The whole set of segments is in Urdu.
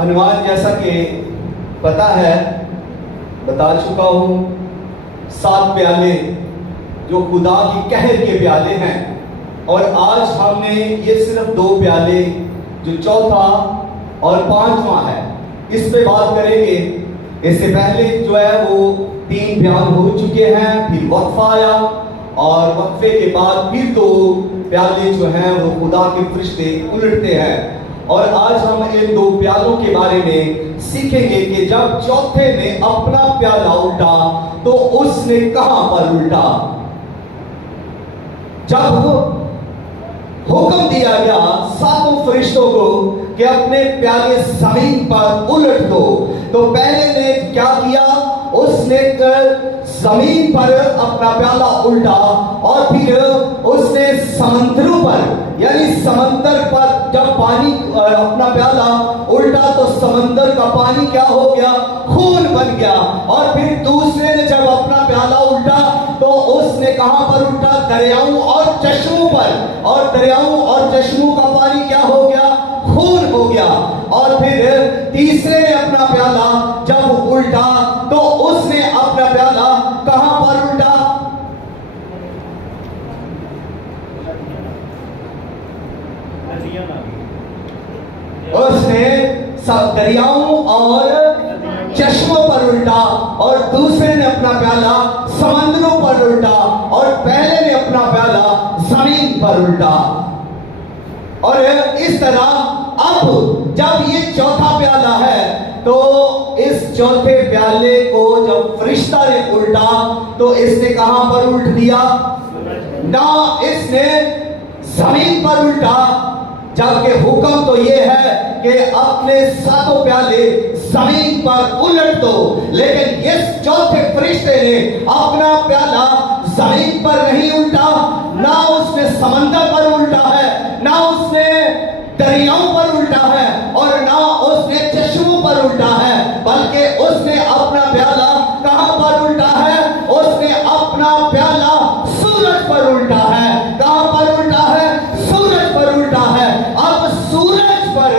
عنوان جیسا کہ پتا ہے بتا چکا ہوں، 7 پیالے جو خدا کی قہر کے پیالے ہیں، اور آج ہم نے یہ صرف 2 پیالے جو چوتھا اور 5واں ہے اس پہ بات کریں گے۔ اس سے پہلے جو ہے وہ 3 بیان ہو چکے ہیں، پھر وقفہ آیا اور وقفے کے بعد پھر 2 پیالے جو ہیں وہ خدا کے فرشتے الٹتے ہیں، اور آج ہم ان 2 پیالوں کے بارے میں سیکھیں گے کہ جب چوتھے نے اپنا پیالہ الٹا تو اس نے کہاں پر الٹا۔ جب حکم دیا گیا 7 فرشتوں کو کہ اپنے پیالے زمین پر الٹ دو، تو پہلے نے کیا کیا؟ اس نے زمین پر اپنا پیالہ الٹا، اور پھر اس نے سمندروں پر، یعنی سمندر پر جب پانی اپنا پیالہ الٹا تو سمندر کا پانی کیا ہو گیا؟ خون بن گیا۔ اور پھر دوسرے نے جب اپنا پیالہ الٹا تو اس نے کہاں پر الٹا؟ دریاؤں اور چشموں پر، اور دریاؤں اور چشموں کا پانی کیا ہو گیا؟ خون ہو گیا۔ اور پھر تیسرے نے اپنا پیالہ جب الٹا تو اس نے اپنا پیالہ کہاں پر الٹا؟ اس نے دریاؤں اور چشموں پر الٹا، اور دوسرے نے اپنا پیالہ سمندروں پر الٹا، اور پہلے نے اپنا پیالہ زمین پر الٹا۔ اور اس طرح اب جب یہ چوتھا پیالہ ہے تو اس چوتھے پیالے کو جب فرشتہ نے الٹا تو اس نے کہاں پر الٹ دیا؟ نہ اس نے زمین پر الٹا، جبکہ حکم تو یہ ہے کہ اپنے 7 پیالے زمین پر الٹ دو، لیکن اس چوتھے فرشتے نے اپنا پیالہ زمین پر نہیں الٹا، نہ اس نے سمندر پر الٹا ہے، نہ اس نے دریاؤں پر الٹا ہے، اور نہ اس نے چشموں پر الٹا ہے، بلکہ اس نے اپنا پیالہ کہاں پر الٹا ہے؟ اس نے اپنا پیالہ سورج پر الٹا ہے۔ کہاں پر الٹا ہے؟ سورج پر الٹا ہے۔ اب سورج پر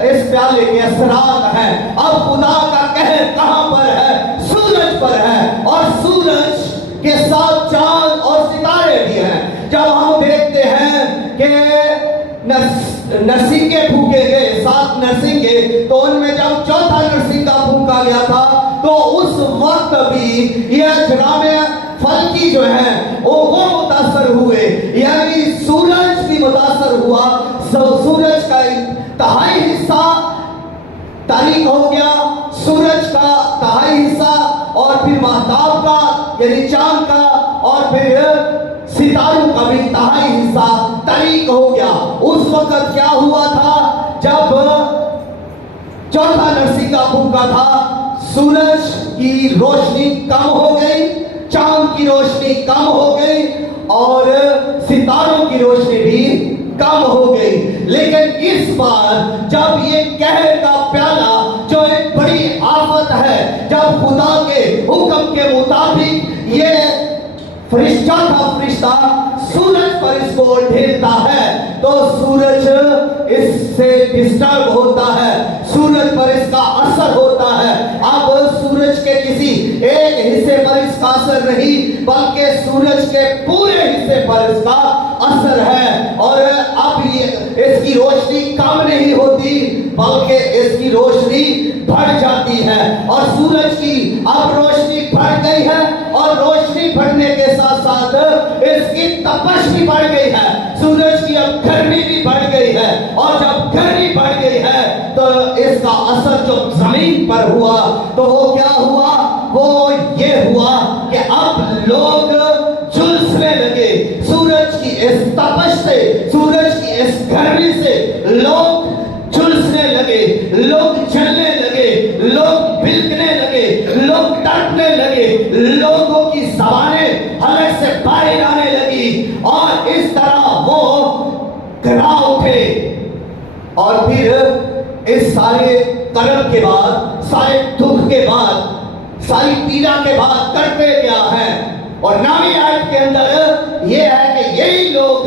اس پیالے کے اثرات ہیں۔ اب خدا کا قہر کہاں پر ہے؟ سورج پر ہے، اور سورج کے ساتھ چاند اور ستارے بھی ہیں۔ جب ہم دیکھتے ہیں کہ نرسنگے پھونکے گئے، 7 نرسنگے، تو ان میں جب چوتھا نرسنگا پھونکا گیا تھا تو اس وقت بھی یہ اجرام فلکی جو ہیں وہ متاثر ہوئے، یعنی سورج بھی متاثر ہوا۔ سورج کا 1/3 حصہ تاریک ہو گیا، سورج کا 1/3 حصہ، اور پھر مہتاب کا یعنی چاند کا، اور پھر ستاروں کا بھی 1/3 حصہ تاریک ہو گیا۔ اس وقت کیا ہوا تھا؟ جب چوتھا نرسنگا پھونکا تھا، سورج کی روشنی کم ہو گئی، چاند کی روشنی کم ہو گئی، اور ستاروں کی روشنی بھی کم ہو گئی۔ لیکن اس بار جب یہ قہر کا پیالہ جو ایک بڑی آفت ہے، جب خدا کے حکم کے مطابق یہ فرشتہ سورج پر اس کو ڈھیلتا ہے تو سورج اس سے ڈسٹرب ہوتا ہے، سورج پر اس کا اثر ہوتا ہے۔ اب سورج کے کسی ایک حصے پر اس کا اثر نہیں، بلکہ سورج کے پورے حصے پر اس کا اثر ہے، اور اب اس کی روشنی کم نہیں ہوتی بلکہ اس کی روشنی بڑھ جاتی ہے، اور سورج کی اب روشنی بڑھ گئی ہے، اور روشنی بڑھنے کے ساتھ ساتھ اس کی تپش بھی بڑھ گئی ہے، سورج کی اب گرمی بھی بڑھ گئی ہے، اور جب گرمی بڑھ گئی ہے تو اس کا اثر جو زمین پر ہوا تو وہ کیا ہوا؟ وہ یہ ہوا کہ اب لوگ جھلسنے لگے، سورج کی اس تپش سے، سورج کی اس گرمی سے لوگ جھلسنے لگے، لوگ جلنے لگے، لوگ بلکنے لگے، لوگ تڑپنے لگے، لوگوں کی زبانیں حلق سے باہر آنے لگی، اور اس طرح وہ گھبرا اٹھے۔ اور پھر اس سارے کرب کے بعد، سارے دکھ کے بعد، ساری پیڑا کے بعد کرتے کیا ہے؟ اور 9ویں آیت کے اندر یہ ہے کہ یہی لوگ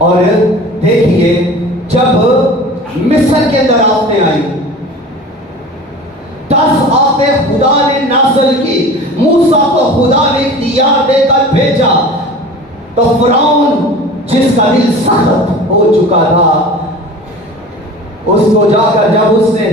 اور دیکھیے جب مصر کے اندر آفتیں آئی، 10 آفتیں خدا نے نازل کی، موسیٰ کو خدا نے اختیار دے کر بھیجا، تو فرعون جس کا دل سخت ہو چکا تھا، اس کو جا کر جب اس نے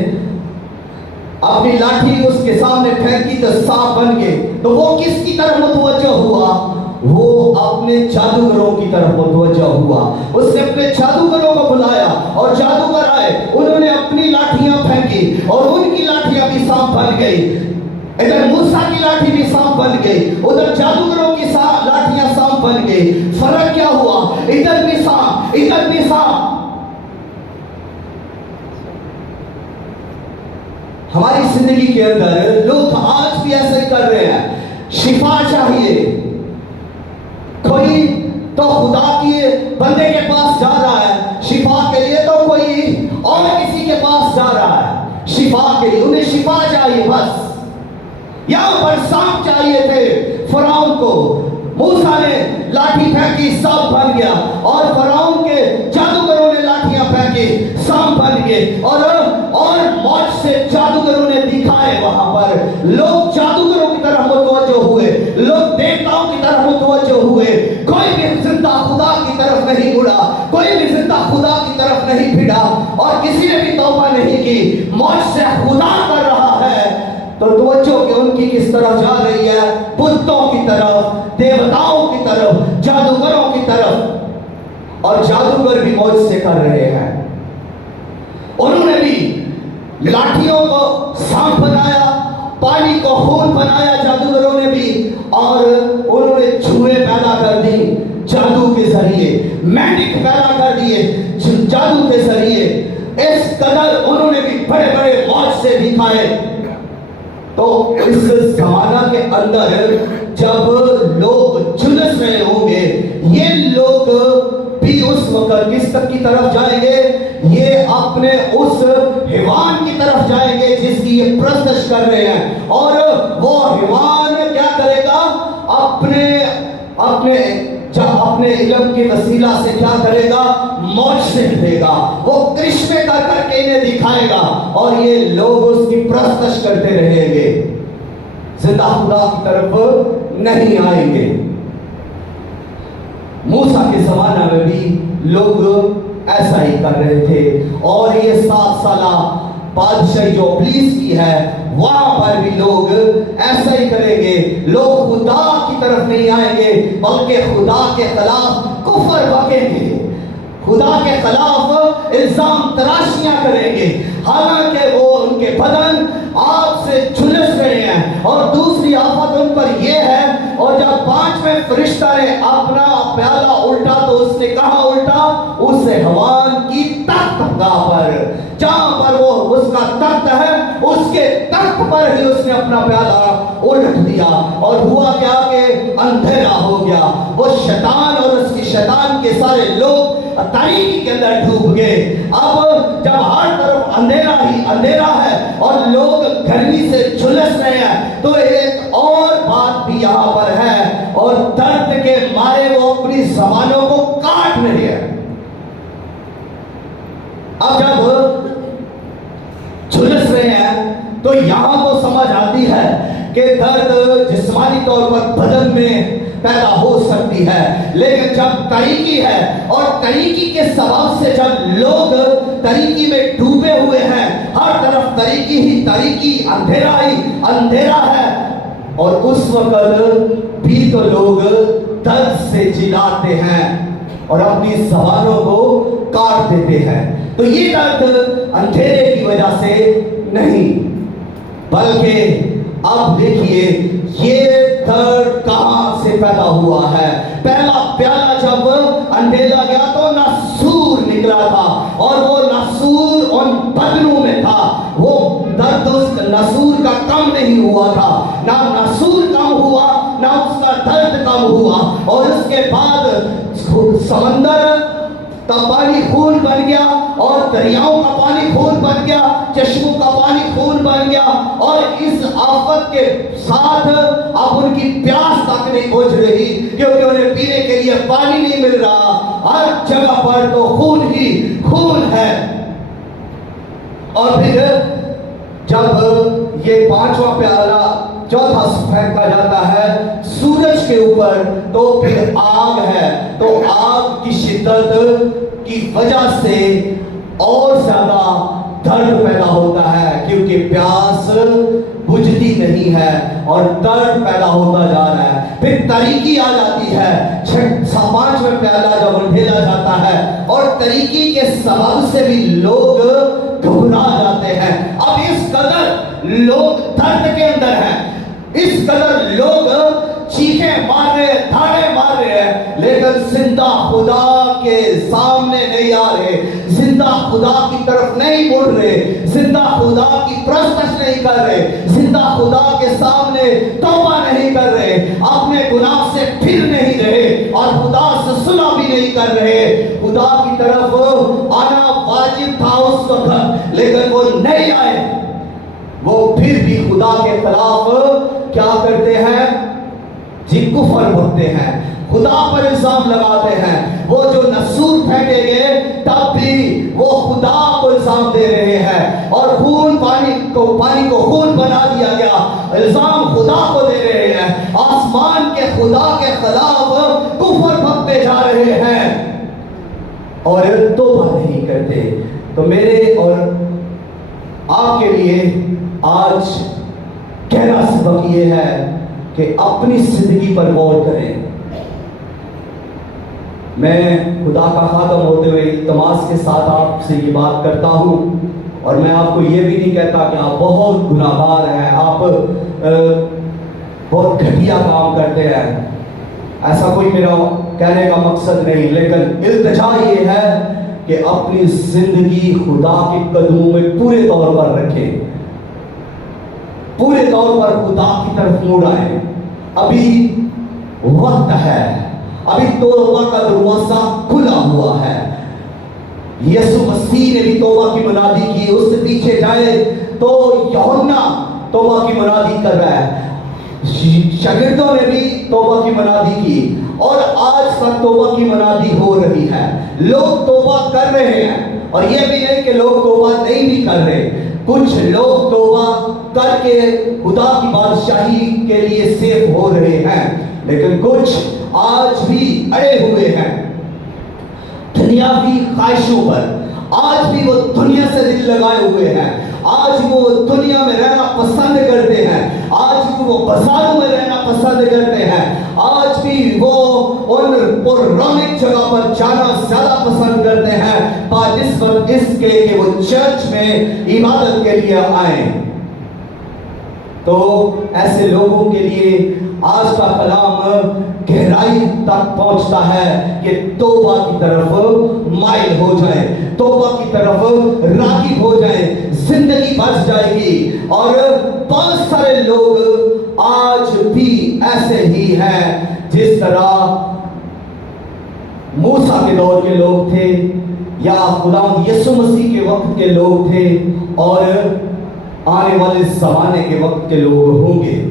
اپنی لاٹھی اس کے سامنے پھینکی تو سانپ بن گئے، تو وہ کس کی طرف متوجہ ہوا؟ وہ اپنے جادوگروں کی طرف متوجہ ہوا۔ اس نے اپنے جادوگروں کو بلایا اور جادوگر آئے، انہوں نے اپنی لاٹھیاں پھینکی اور ان کی لاٹھیاں بھی سانپ بن گئی۔ ادھر موسیٰ کی لاٹھی بھی سانپ بن گئی، ادھر جادوگروں کی لاٹھیاں سانپ بن گئی۔ فرق کیا ہوا؟ ادھر بھی سانپ، ادھر بھی سانپ۔ ہماری زندگی کے اندر لوگ آج بھی ایسے کر رہے ہیں، شفا چاہیے، کوئی تو خدا کے بندے کے پاس جا رہا ہے شفا کے لیے، تو کوئی اور کسی کے پاس جا رہا ہے شفا کے لیے، انہیں شفا چاہیے بس۔ یہاں پر سانپ چاہیے تھے فرعون کو، موسیٰ نے لاٹھی پھینکی سانپ بن گیا، اور فرعون کے جادوگروں نے لاٹھیاں پھینکی سانپ بن گئے، اور موج سے جادوگروں نے دکھائے۔ وہاں پر لوگ جادوگروں کی طرف متوجہ ہوئے، لوگ دیوتاؤں کی طرف متوجہ ہوئے، کوئی بھی زندہ خدا کی طرف نہیں مڑا، کوئی بھی زندہ خدا کی طرف نہیں پھرا، اور کسی نے بھی توبہ نہیں کی۔ موج سے خدا کر رہا ہے تو توجہ کہ ان کی کس طرف جا رہی ہے؟ بتوں کی طرف، دیوتاؤں کی طرف، جادوگروں کی طرف۔ اور جادوگر بھی موج سے کر رہے ہیں، انہوں نے بھی لاٹھیوں کو سانپ بنایا، پانی کو خون بنایا جادوگروں نے بھی، اور انہوں نے جوئے پیدا کر دی جادو کے ذریعے، مینڈک پیدا کر دیے جادو کے ذریعے۔ اس قدر انہوں نے بھی بڑے بڑے موج سے دکھائے۔ تو اس زمانہ کے اندر جب لوگ جلس رہے ہوں گے، یہ لوگ بھی اس وقت کس تک کی طرف جائیں گے؟ یہ اپنے اس حیوان کی طرف جائیں گے جس کی یہ پرستش کر رہے ہیں، اور وہ حیوان کیا کرے گا؟ اپنے علم کے وسیلہ سے کیا کرے گا؟ موج سے دے گا، وہ کرشمے کر کر کے انہیں دکھائے گا، اور یہ لوگ اس کی پرستش کرتے رہیں گے، زندہ خدا کی طرف نہیں آئیں گے۔ موسیٰ کے زمانہ میں بھی لوگ ایسا ہی کر رہے تھے، اور یہ 7 سالہ بادشاہی جو ابلیس کی ہے، وہاں پر بھی لوگ ایسا ہی کریں گے۔ لوگ خدا کی طرف نہیں آئیں گے، بلکہ خدا کے خلاف کفر بکیں گے، خدا کے خلاف الزام تراشیاں کریں گے، حالانکہ وہ ان کے بدن آگ سے جھلس رہے ہیں۔ اور دوسری آفت ان پر یہ ہے، اور جب 5ویں فرشتہ نے اپنا پیالہ الٹا تو اس نے کہاں الٹا؟ اس حیوان کی تخت گاہ پر، جہاں پر وہ اس کا تخت ہے، اس کے تخت پر ہی اس نے اپنا پیالہ الٹ دیا، اور ہوا کیا کہ اندھیرا ہو گیا۔ وہ شیطان اور اس کی شیطان کے سارے لوگ تاریکی کے اندر ڈوب گئے۔ اب جب ہر طرف اندھیرا ہی اندھیرا ہے اور لوگ گرمی سے جھلس رہے ہیں، تو ایک اور بات بھی یہاں پر ہے، اور درد کے مارے وہ اپنی زبانوں کو کاٹ رہے ہیں۔ اب جب جھلس رہے ہیں تو یہاں تو سمجھ آتی ہے کہ درد جسمانی طور پر بدن میں پیدا ہو سکتی ہے، لیکن جب تاریکی ہے، اور تاریکی کے سبب سے جب لوگ تاریکی میں ڈوبے ہوئے ہیں، ہر طرف تاریکی ہی تاریکی، اندھیرا ہی اندھیرا ہے، اور اس وقت بھی تو لوگ درد سے جلاتے ہیں اور اپنی زبانوں کو کاٹ دیتے ہیں۔ تو یہ درد اندھیرے کی وجہ سے نہیں، بلکہ اب دیکھیے یہ درد کہاں سے پیدا ہوا ہے۔ پہلا پیالہ جب اندھیرا گیا تو ناسور نکلا تھا، اور وہ ناسور ان بدنوں میں تھا، وہ درد اس ناسور کا کم نہیں ہوا تھا، نہ ناسور کم ہوا نہ اس کا درد کم ہوا۔ اور اس کے بعد سمندر کا پانی خون بن گیا، اور دریاؤں کا پانی خون بن گیا، چشموں کا پانی خون بن گیا، اور اس آفت کے ساتھ اب ان کی پیاس تک نہیں بجھ رہی، کیونکہ انہیں پینے کے لیے پانی نہیں مل رہا۔ ہر جگہ پر تو خون ہی خون ہے۔ اور پھر جب یہ پانچواں پیالہ چوتھا پھینکا جاتا ہے سورج کے اوپر تو پھر آگ ہے، تو آگ کی شدت کی وجہ سے اور زیادہ درد پیدا ہوتا ہے، کیونکہ پیاس بجھتی نہیں ہے اور درد پیدا ہوتا جا رہا ہے۔ پھر تاریکی آ جاتی ہے، پانچواں پیالہ جب انڈھیلا جاتا ہے اور تاریکی کے سبب سے بھی لوگ گھبرا جاتے ہیں۔ اب اس قدر لوگ درد کے اندر ہیں، اس قدر لوگ چیخیں مار رہے، دھاڑے مار رہے ہیں، لیکن زندہ خدا کے سامنے نہیں آ رہے، زندہ خدا کی طرف نہیں مڑ رہے، زندہ خدا کی پرستش نہیں کر رہے، زندہ خدا کے سامنے توبہ نہیں کر رہے، اپنے گناہ سے پھر نہیں رہے اور خدا سے صلح بھی نہیں کر رہے۔ خدا کی طرف آنا واجب تھا اس وقت، لیکن وہ نہیں آئے۔ وہ پھر بھی خدا کے خلاف کیا کرتے ہیں؟ جی کفر بولتے ہیں، خدا پر الزام لگاتے ہیں۔ وہ جو نسور پھینکے گئے تب بھی وہ خدا کو الزام دے رہے ہیں، اور پانی کو خون بنا دیا گیا، الزام خدا کو دے رہے ہیں، آسمان کے خدا کے خلاف کفر بکتے جا رہے ہیں اور توبہ نہیں کرتے۔ تو میرے اور آپ کے لیے آج گہرا سبق یہ ہے کہ اپنی زندگی پر غور کریں۔ میں خدا کا خادم ہوتے ہوئے التماس کے ساتھ آپ سے یہ بات کرتا ہوں، اور میں آپ کو یہ بھی نہیں کہتا کہ آپ بہت گناہگار ہیں، آپ بہت گھٹیا کام کرتے ہیں، ایسا کوئی میرا کہنے کا مقصد نہیں، لیکن التجا یہ ہے کہ اپنی زندگی خدا کے قدموں میں پورے طور پر رکھیں، پورے طور پر خدا کی طرف مڑ آئیں۔ ابھی وقت ہے، ابھی توبہ کا دروازہ کھلا ہوا ہے۔ یسوع مسیح نے بھی توبہ کی منادی کی، اس سے پیچھے جائے تو یوحنا توبہ کی منادی کر رہا ہے، شاگردوں نے بھی توبہ کی منادی کی، اور آج تک توبہ کی منادی ہو رہی ہے۔ لوگ توبہ کر رہے ہیں، اور یہ بھی نہیں کہ لوگ توبہ نہیں بھی کر رہے، کچھ لوگ توبہ کر کے خدا کی بادشاہی کے لیے سیف ہو رہے ہیں، لیکن کچھ آج بھی اڑے ہوئے ہیں دنیاوی خواہشوں پر، آج بھی وہ دنیا سے دل لگائے ہوئے ہیں، آج وہ دنیا میں رہنا پسند کرتے ہیں، آج بھی وہ بازاروں میں رہنا پسند کرتے ہیں، آج بھی وہ ان پرانک جگہ پر جانا زیادہ پسند کرتے ہیں بنسبت اس کے کہ وہ چرچ میں عبادت کے لیے آئیں۔ تو ایسے لوگوں کے لیے آج کا کلام گہرائی تک پہنچتا ہے کہ توبہ کی طرف مائل ہو جائے، توبہ کی طرف راغب ہو جائے، زندگی بچ جائے گی۔ اور بہت سارے لوگ آج بھی ایسے ہی ہیں جس طرح موسیٰ کے دور کے لوگ تھے، یا خداوند یسوع مسیح کے وقت کے لوگ تھے، اور آنے والے زمانے کے وقت کے لوگ ہوں گے۔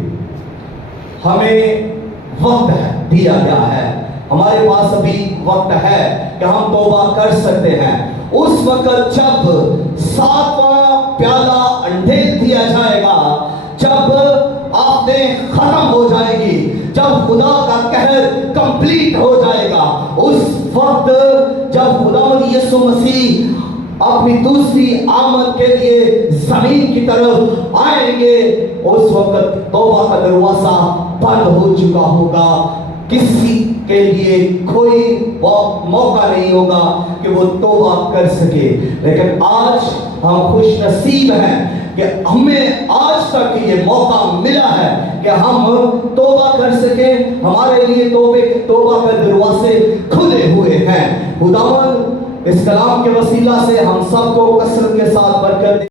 ہمیں وقت دیا گیا ہے، ہمارے پاس ابھی وقت ہے کہ ہم توبہ کر سکتے ہیں۔ اس وقت جب ساتواں پیالہ انڈھیل دیا جائے گا، جب آفتیں ختم ہو جائے گی، جب خدا کا قہر کمپلیٹ ہو جائے گا، اس وقت جب خداوند یسوع مسیح اپنی دوسری آمد کے لیے زمین کی طرف آئیں گے، اس وقت توبہ کا دروازہ بند ہو چکا ہوگا، کسی کے لیے کوئی موقع نہیں ہوگا کہ وہ توبہ کر سکے۔ لیکن آج ہم خوش نصیب ہیں کہ ہمیں آج تک یہ موقع ملا ہے کہ ہم توبہ کر سکیں، ہمارے لیے توبہ کے دروازے کھلے ہوئے ہیں۔ خداوند اس کلام کے وسیلہ سے ہم سب کو کثرت کے ساتھ برکت دے۔